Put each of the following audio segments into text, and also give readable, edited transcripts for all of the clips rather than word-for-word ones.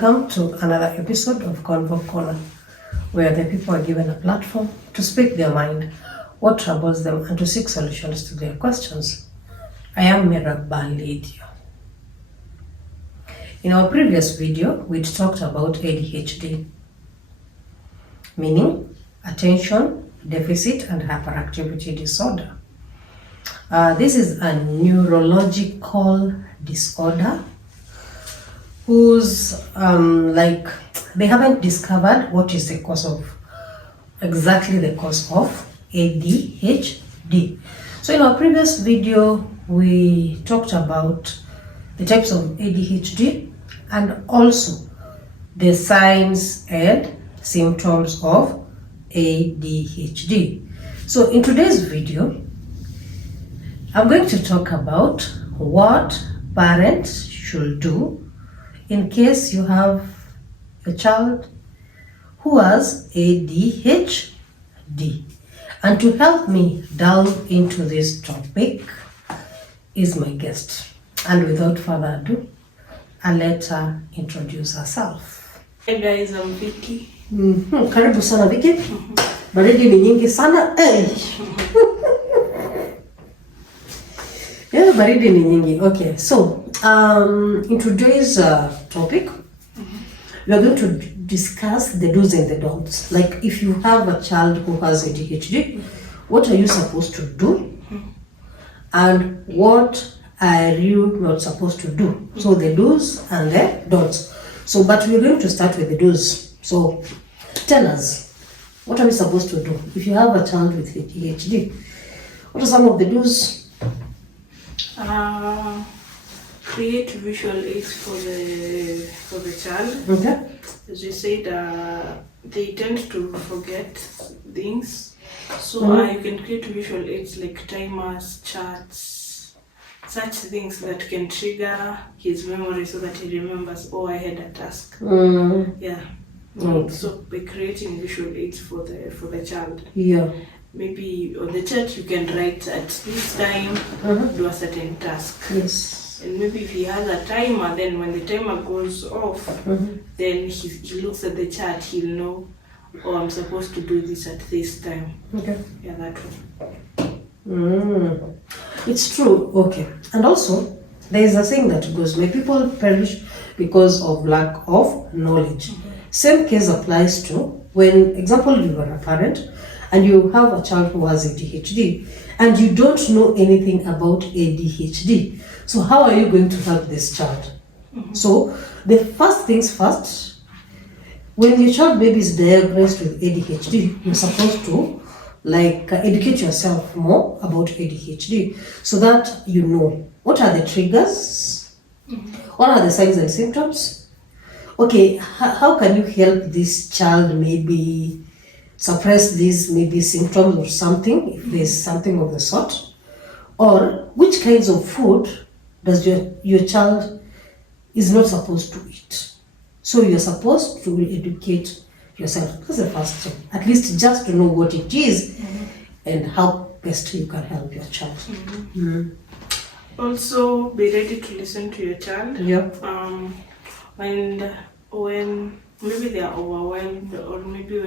Welcome to another episode of Convo Corner, where the people are given a platform to speak their mind, what troubles them, and to seek solutions to their questions. I am Mirabal Lydia. In our previous video, we talked about ADHD, meaning attention deficit and hyperactivity disorder. This is a neurological disorder whose they haven't discovered what is exactly the cause of ADHD. So in our previous video, we talked about the types of ADHD and also the signs and symptoms of ADHD. So in today's video, I'm going to talk about what parents should do in case you have a child who has ADHD. And to help me delve into this topic is my guest. And without further ado, I'll let her introduce herself. Hey guys, I'm Vicky. Karibu sana Vicky. Baridi ni nyingi sana. Yeah, baridi ni nyingi. Okay, so in today's topic, we are going to discuss the do's and the don'ts. Like if you have a child who has ADHD, what are you supposed to do? And what are you not supposed to do? So the do's and the don'ts. So, but we're going to start with the do's. So tell us, what are we supposed to do? If you have a child with ADHD, what are some of the do's? Create visual aids for the child. Okay. As you said, they tend to forget things. So you can create visual aids like timers, charts, such things that can trigger his memory so that he remembers, oh, I had a task. Yeah. Okay. So by creating visual aids for the child. Yeah. Maybe on the chart you can write at this time, do a certain task. Yes. And maybe if he has a timer, then when the timer goes off, then he looks at the chart, he'll know, oh, I'm supposed to do this at this time. Okay. Yeah, that one. It's true. Okay. And also, there is a saying that goes, may people perish because of lack of knowledge. Same case applies to when, example, you are a parent and you have a child who has ADHD and you don't know anything about ADHD. So how are you going to help this child? So the first things first, when your child maybe is diagnosed with ADHD, you're supposed to educate yourself more about ADHD so that you know what are the triggers, what are the signs and symptoms. Okay, how can you help this child maybe suppress these maybe symptoms or something, if there's something of the sort, or which kinds of food does your child is not supposed to eat. So you're supposed to educate yourself. That's the first step. At least just to know what it is and how best you can help your child. Also, be ready to listen to your child. Yep. And when maybe they are overwhelmed, or maybe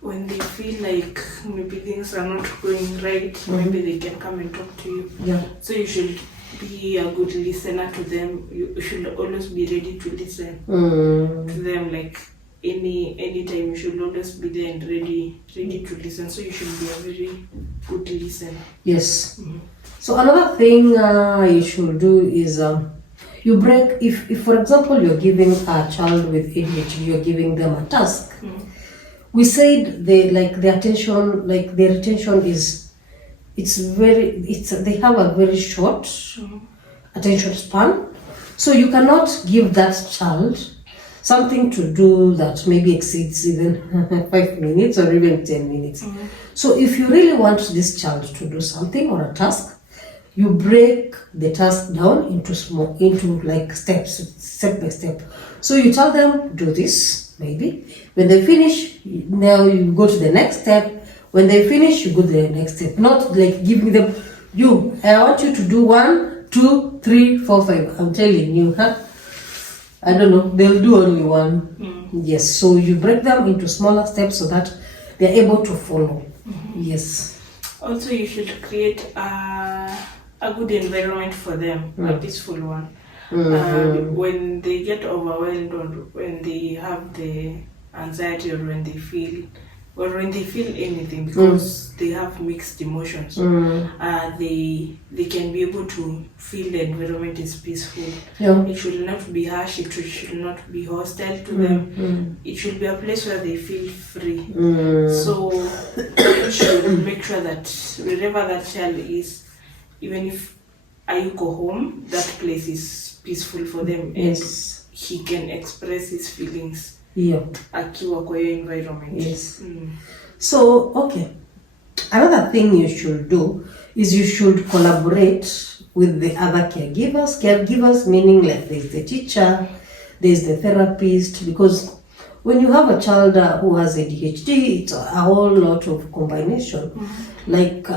when they feel like maybe things are not going right, maybe they can come and talk to you. Yeah. So you should be a good listener to them. You should always be ready to listen to them. Like any time, you should always be there and ready to listen. So you should be a very good listener. Yes. So another thing you should do is you break, if for example you're giving a child with ADHD, you're giving them a task. We said their retention is they have a very short attention span. So you cannot give that child something to do that maybe exceeds even 5 minutes or even 10 minutes. So if you really want this child to do something or a task, you break the task down into steps, step by step. So you tell them, do this, maybe. When they finish, now you go to the next step. When they finish, you go to the next step. Not like giving them, I want you to do 1, 2, 3, 4, 5. I'm telling you, I don't know, they'll do only one. Mm. Yes, so you break them into smaller steps so that they're able to follow. Yes. Also, you should create a good environment for them, a peaceful one. When they get overwhelmed or when they have the anxiety or when they feel anything, because they have mixed emotions, they can be able to feel the environment is peaceful. Yeah. It should not be harsh, it should not be hostile to them. It should be a place where they feel free. So you should make sure that wherever that child is, even if I go home, that place is peaceful for them, Yes. and he can express his feelings Yeah. akiwa kwa hiyo environment. Yes. So, okay. Another thing you should do is you should collaborate with the other caregivers. Caregivers meaning like there's the teacher, there's the therapist, because when you have a child who has ADHD, it's a whole lot of combination. Like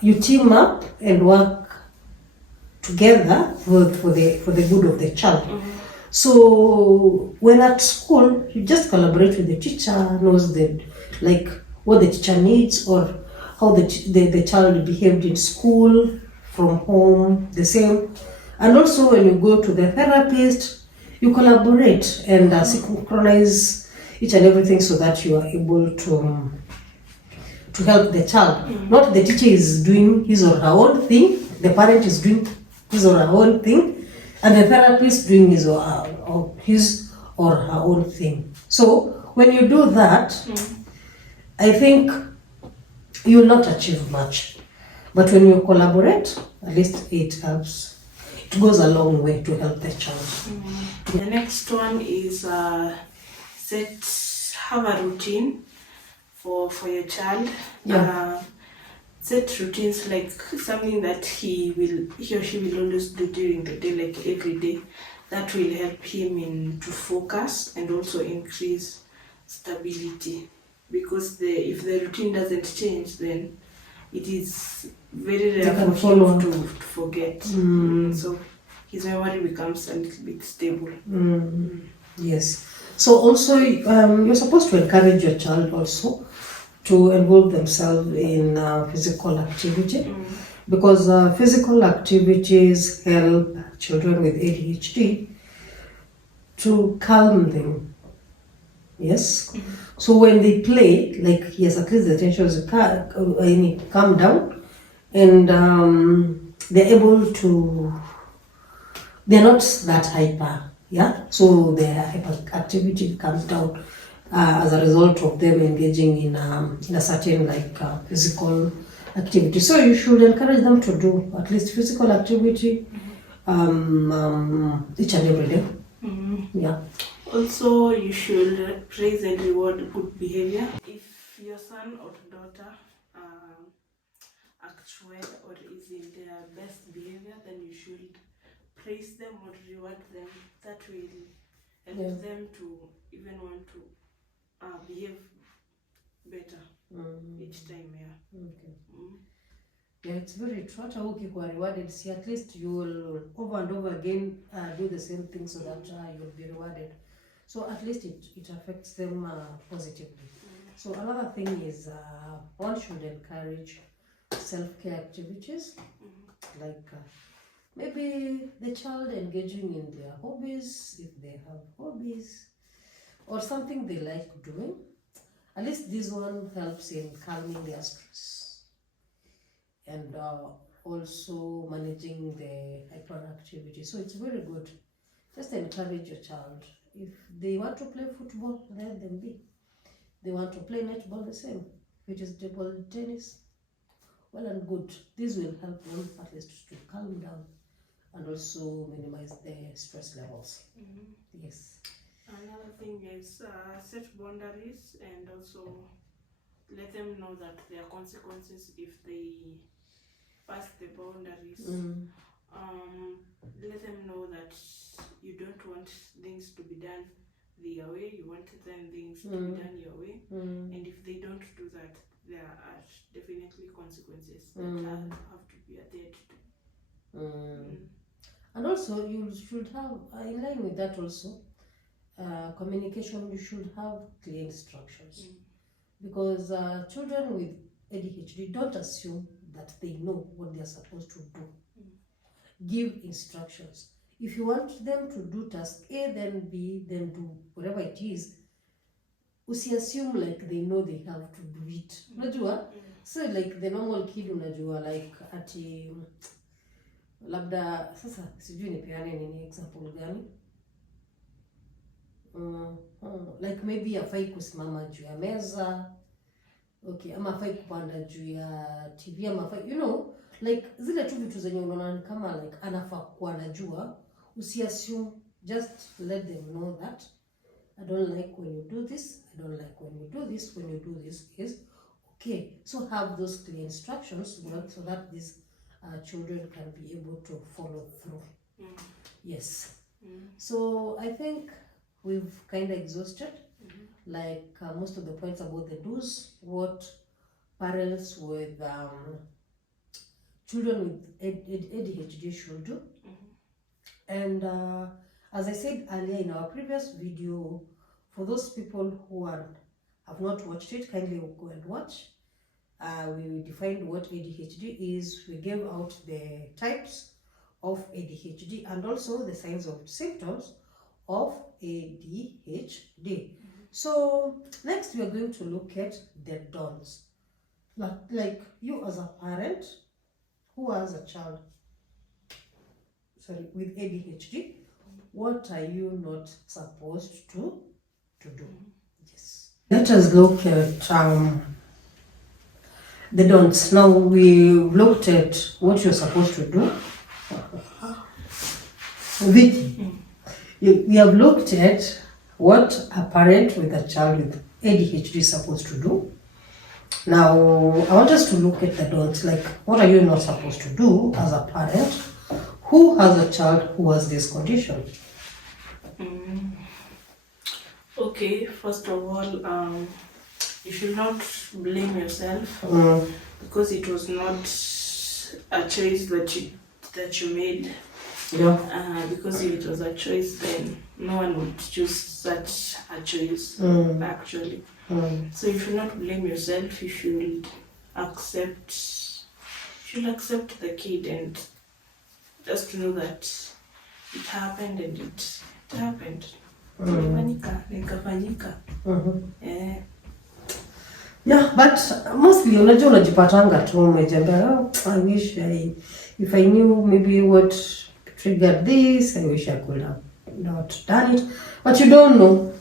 you team up and work together for the good of the child. So when at school, you just collaborate with the teacher, knows like what the teacher needs or how the child behaved in school, from home, the same. And also when you go to the therapist, you collaborate and synchronize each and everything so that you are able to help the child. Not the teacher is doing his or her own thing, the parent is doing his or her own thing, and the therapist doing his or her own thing. So when you do that, I think you'll not achieve much. But when you collaborate, at least it helps. It goes a long way to help the child. The next one is have a routine for your child. Yeah. Set routines, like something that he or she will always do during the day, like every day. That will help him to focus and also increase stability. Because if the routine doesn't change, then it is very rare for him to forget. So his memory becomes a little bit stable. Yes. So also you're supposed to encourage your child also to involve themselves in physical activity, because physical activities help children with ADHD to calm them. Yes. So when they play, like yes, at least the tension is calm down, and they're able to. They're not that hyper. Yeah. So their hyperactivity comes down as a result of them engaging in a certain physical activity. So you should encourage them to do at least physical activity each and every day. Yeah. Also, you should praise and reward good behavior. If your son or daughter acts well or is in their best behavior, then you should praise them or reward them. That will help them to even want to behave better each time. Okay. Yeah, it's very true. Hata ukikuwa rewarded, see, at least you will over and over again do the same thing so that you'll be rewarded. So at least it affects them positively. So another thing is one should encourage self-care activities, like maybe the child engaging in their hobbies, if they have hobbies, or something they like doing. At least this one helps in calming their stress and also managing the hyperactivity. So it's very good. Just encourage your child. If they want to play football, let them be. They want to play netball, the same. If it is table tennis, well and good. This will help them at least to calm down and also minimize their stress levels. Yes. Another thing is set boundaries and also let them know that there are consequences if they pass the boundaries. Let them know that you don't want things to be done their way, you want things to be done your way. And if they don't do that, there are definitely consequences that have to be adhered to. And also you should have, in line with that also, communication, you should have clear instructions. Because children with ADHD don't assume that they know what they are supposed to do. Give instructions. If you want them to do task A, then B, then do whatever it is, assume like they know they have to do it. Unajua? So like the normal kid unajua like ati labda sasa sijui nipeane nini example gani. Like maybe afai kusimama juu ya meza. Okay, ama afai kupanda juu ya TV ama afai, you know, like zile tu vitu zenye unaona kama like anafaa kuwa anajua, assume, just let them know that I don't like when you do this, I don't like when you do this, when you do this is okay. So have those clear instructions so that these children can be able to follow through. Yes. So I think we've kind of exhausted like most of the points about the do's, what parents with children with ADHD should do. And as I said earlier in our previous video, for those people who have not watched it, kindly go and watch. We defined what ADHD is. We gave out the types of ADHD and also the signs of symptoms of ADHD. So next we are going to look at the don'ts. Like you as a parent who has a child with ADHD, what are you not supposed to do? Yes. Let us look at the don'ts. Now we looked at what you're supposed to do. Vicky, we have looked at what a parent with a child with ADHD is supposed to do. Now I want us to look at the don'ts, like what are you not supposed to do as a parent who has a child who has this condition? Okay, first of all, you should not blame yourself because it was not a choice that you made. Yeah. Because if it was a choice, then no one would choose such a choice, actually. So you should not blame yourself. You should accept the kid and just know that it happened and it happened. Yeah, but mostly unajua unajipatanga tu umejambia, I wish if I knew maybe what triggered this, I wish I could have not done it, but you don't know,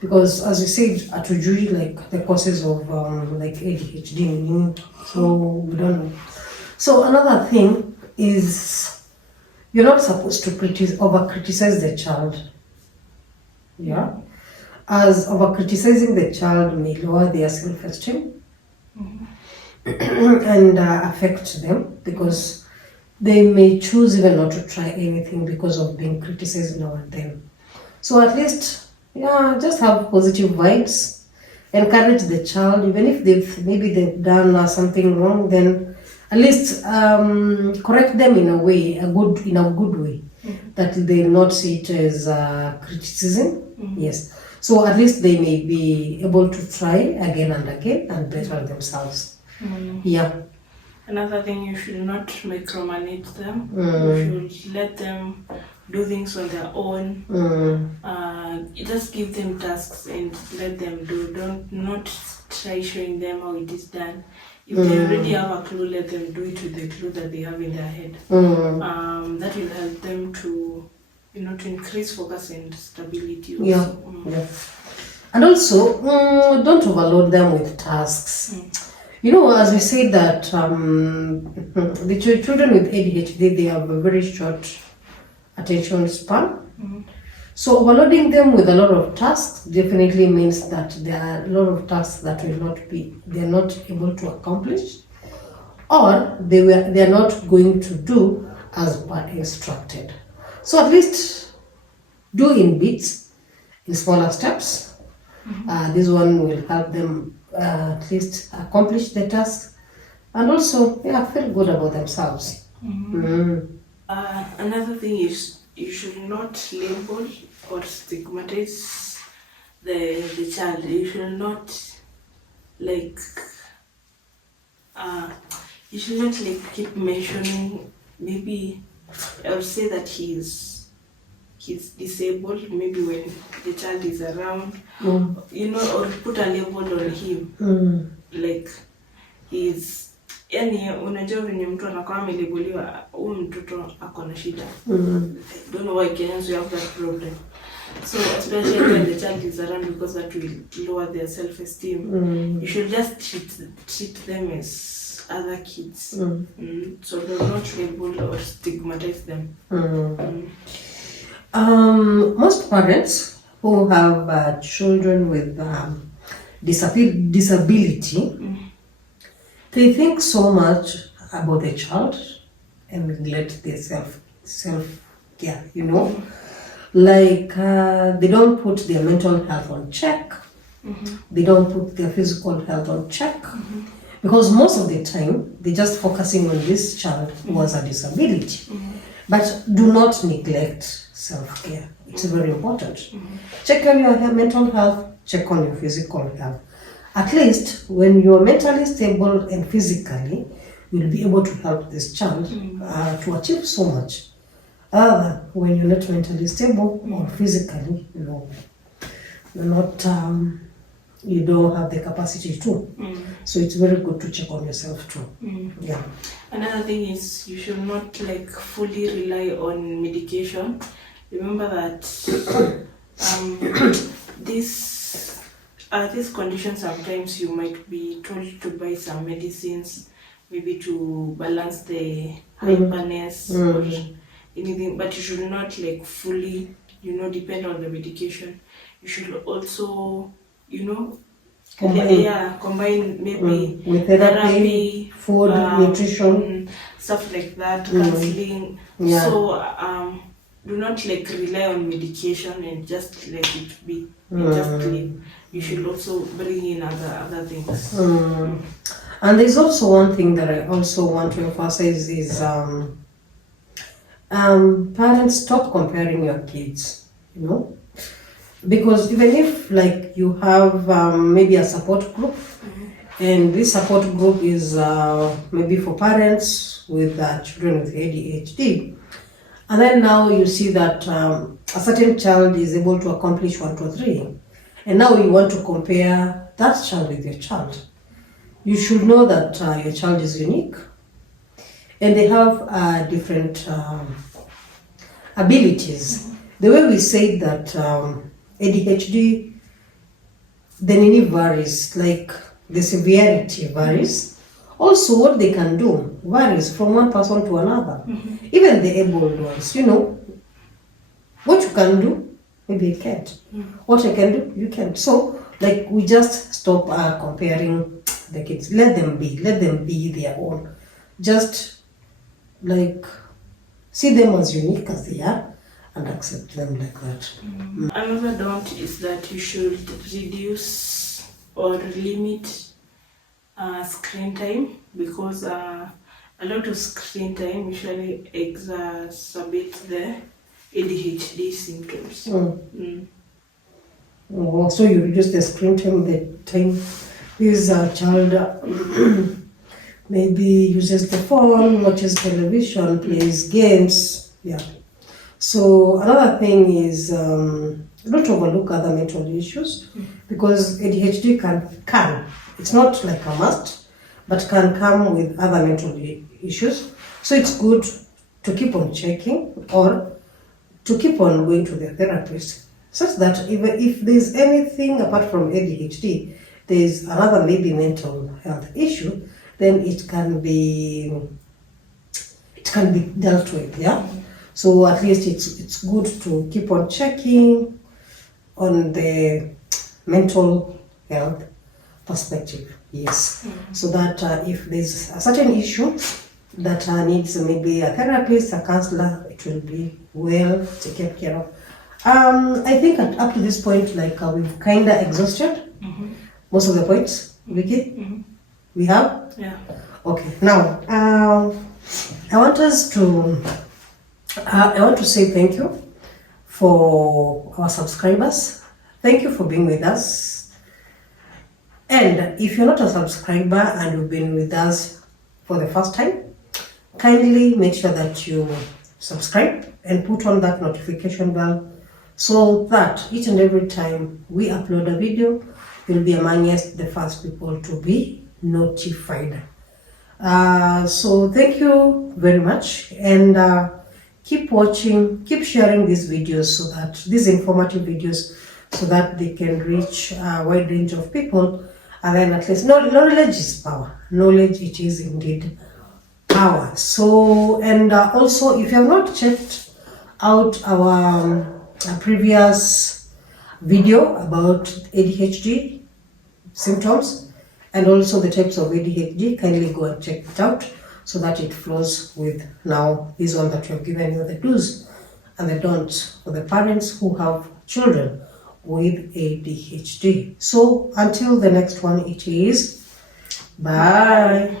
because as you said, hatujui like the causes of like ADHD, so we don't know. So another thing is you're not supposed to over criticize the child. Yeah, as over criticizing the child may lower their self-esteem and affect them, because they may choose even not to try anything because of being criticized now and then. So at least, yeah, just have positive vibes, encourage the child, even if they've done something wrong, then at least correct them in a good way, that they not see it as criticism. Yes. So at least they may be able to try again and again and better themselves. Yeah. Another thing, you should not micromanage them. You should let them do things on their own. Just give them tasks and let them do. Not try showing them how it is done. If they already have a clue, let them do it with the clue that they have in their head. That will help them to increase focus and stability also. Yeah. And also, don't overload them with tasks. As we say that the children with ADHD, they have a very short attention span. So overloading them with a lot of tasks definitely means that there are a lot of tasks that they're not able to accomplish, or they're not going to do as per instructed. So at least do in bits, in smaller steps. This one will help them at least accomplish the task, and also feel good about themselves. Another thing is you should not label or stigmatize the child. You should not like you should not like keep mentioning, maybe I would say that he's disabled maybe when the child is around, you know, or put a label on him like he's, yani unajua venye mtu anakuwa amelabeliwa huyu mtoto ako na shida. Don't know why Kenyans we have that problem. So especially when the child is around, because that will lower their self-esteem. You should just treat them as other kids. So do not label or stigmatize them. Most parents who have children with disability, they think so much about the child and neglect their self-care, you know. Like they don't put their mental health on check. They don't put their physical health on check. Because most of the time, they're just focusing on this child who has a disability. But do not neglect self-care. It's very important. Check on your mental health, check on your physical health. At least when you're mentally stable and physically, you'll be able to help this child to achieve so much. When you're not mentally stable or physically, you're not, you don't have the capacity to. So it's very good to check on yourself too. Yeah. Another thing is you should not like fully rely on medication. Remember that these conditions, sometimes you might be told to buy some medicines, maybe to balance the hyperness or anything, but you should not like fully, you know, depend on the medication. You should also, you know, combine maybe with therapy, food, nutrition, stuff like that, counseling. So do not like rely on medication and just let it be. Just live. You should also bring in other things. And there's also one thing that I also want to emphasize is parents, stop comparing your kids, you know, because even if like you have maybe a support group, and this support group is maybe for parents with children with ADHD, and then now you see that a certain child is able to accomplish 1, 2, 3, and now you want to compare that child with your child. You should know that your child is unique, and they have different abilities. The way we say that ADHD, the need varies, like the severity varies. Also, what they can do varies from one person to another. Even the able ones, you know, what you can do, maybe you can't. What I can do, you can't. So, like, we just stop comparing the kids. Let them be their own. Just, like, see them as unique as they are and accept them like that. Another don't is that you should reduce or limit screen time, because a lot of screen time usually exacerbates the ADHD symptoms. Oh, so you reduce the screen time, the time this child maybe uses the phone, watches television, plays games. Yeah. So another thing is don't overlook other mental issues, because ADHD can, it's not like a must, but can come with other mental issues. So it's good to keep on checking or to keep on going to the therapist, such that even if there's anything apart from ADHD, there's another maybe mental health issue, then it can be dealt with. Yeah. So at least it's good to keep on checking on the mental health perspective. Yes. So that if there's a certain issue that needs maybe a therapist, a counselor, it will be well taken care of. I think up to this point, like we've kind of exhausted most of the points. Vicky, we have? Yeah. Okay. Now, I want us to I want to say thank you for our subscribers. Thank you for being with us. And if you're not a subscriber and you've been with us for the first time, kindly make sure that you subscribe and put on that notification bell so that each and every time we upload a video, you'll be amongst the first people to be notified. So thank you very much, and keep watching, keep sharing these videos, so that these informative videos, so that they can reach a wide range of people. And then at least knowledge is power. Knowledge, it is indeed power. So, and also, if you have not checked out our previous video about ADHD symptoms and also the types of ADHD, kindly go and check it out so that it flows with now this one that we have given you, the do's and the don'ts for the parents who have children with ADHD. So until the next one, it is bye.